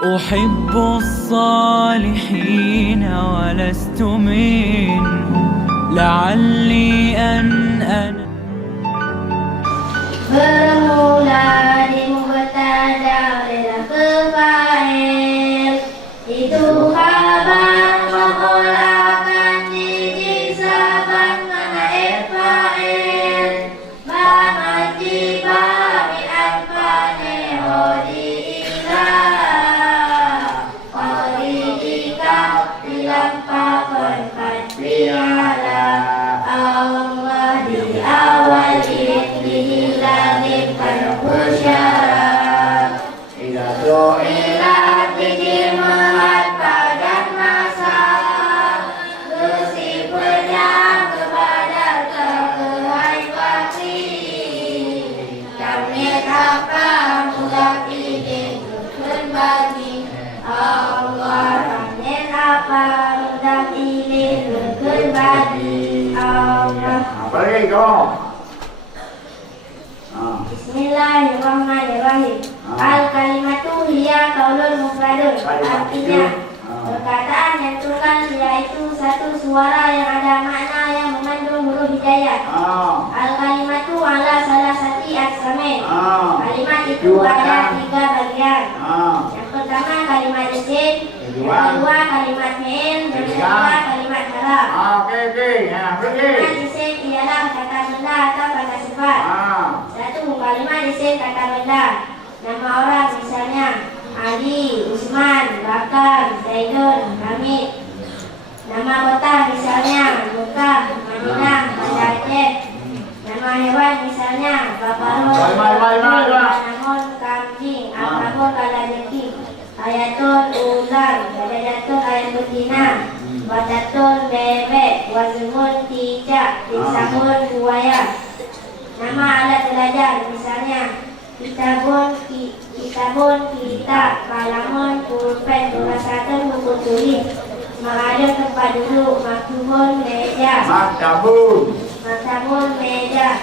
أحب الصالحين ولست منهم لعلي أنا Bermula di mubtada ila ke fa'il, itu khabar mengolakan dijisaban mana fa'il ba majiba min anfane hodi ila qadi ika dilampakan fatbiala Allah di awal Bismillahirrahmanirrahim. Al-kalimatu hiya qaulun mufradun. Artinya perkataan yang tunggal yaitu satu suara yang ada makna yang mengandung huruf hidayah. Al-kalimatu ala salah satu aksamin. Kalimat itu ada 3 bagian. Yang pertama kalimat isim, yang kedua kalimat fi'il, dan yang ketiga kalimat haraf. Kalimat isim ialah kata benda atau kata sifat. Satu, kalimat isim kata benda. Nama orang misalnya Ali, Usman, Bakar, Zaidun, Hamid. Nama kota misalnya Mekah, Madinah, Banda Aceh. Nama hewan misalnya baparul, namun kambing, akabur, kalajeki. Ayatul ular, badatul ayat betina, badatul bebek, wazumun cicak, tisahun buaya. Nama alat belajar misalnya kitabun, kitab, kalamun, pulpen, tulisan, buku tulis. Mengalir tempat duduk, maktubun, meja. Maktabun, meja.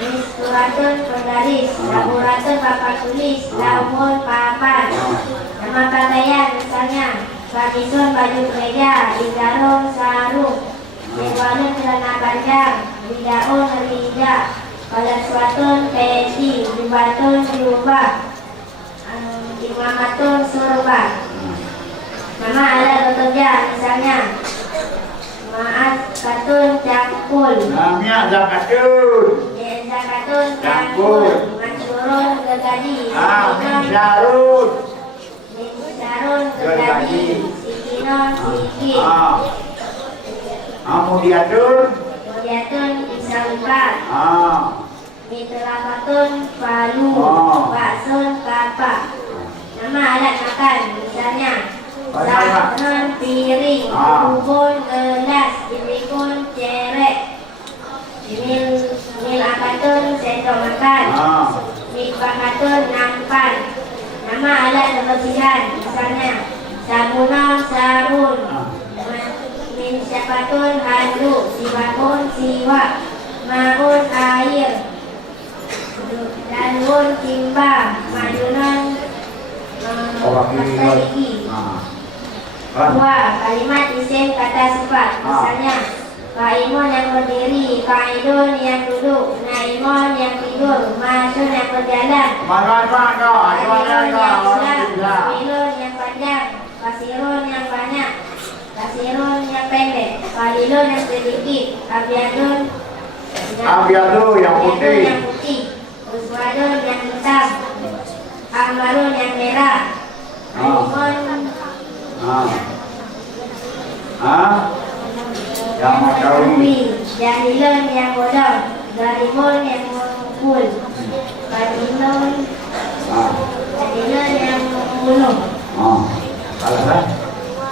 Misturatun, penggaris. Laboratun, papan tulis. Laumun, papan. Nama pakaian misalnya kapisun, baju kemeja. Izarun, sarung. Sebalun, celana panjang. Ridaun, rida. Kalaswatun, peci. Jubatun, jubah. Imamatun, surba. Nama alat bekerja misalnya maaf katun cangkul. Zakatun cangkul. Mansurun gergaji. Minsarun gergaji. Sikinon sikit. Mudiatun isaubat. Mitrapatun palu. Baksun kapak. Nama alat makan misalnya sahan piring, bubun gelas, jibikun cerek, milakatun sendok makan, mikbakatun nampan. Nama alat kebersihan misalnya sabunun sabun, minsyapatun handuk, sibakun siwak, maun air, danun timbang, majunan gigi. Dua, kalimat isim kata sifat misalnya Qaimun yang berdiri, Qaidun yang duduk, Naimun yang tidur, Masun yang berjalan, Qailun yang Islam, Milun yang panjang, Kasirun yang banyak, Kasirun yang pendek, Qalilun yang sedikit, Abyadun yang putih, Uswadun yang hitam, Ahmarun yang merah, Alimun yang mengetahui, Jahilun yang bodoh, Zalimun yang memukul, Jahilun yang membunuh. Alah lah.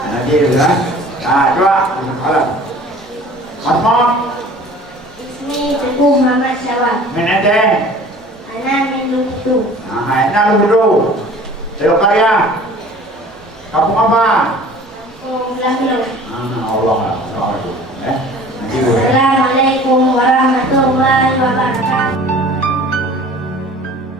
Nanti lah. Coba. Alah. Masuk. Ismi Teguh Muhammad Syawal. Menade. Ana min Lubtu. Ana Lubtu. Saya karya. Kampung apa? Kampung Belakang. Allah. Assalamualaikum warahmatullahi warahmatullahi wabarakatuh.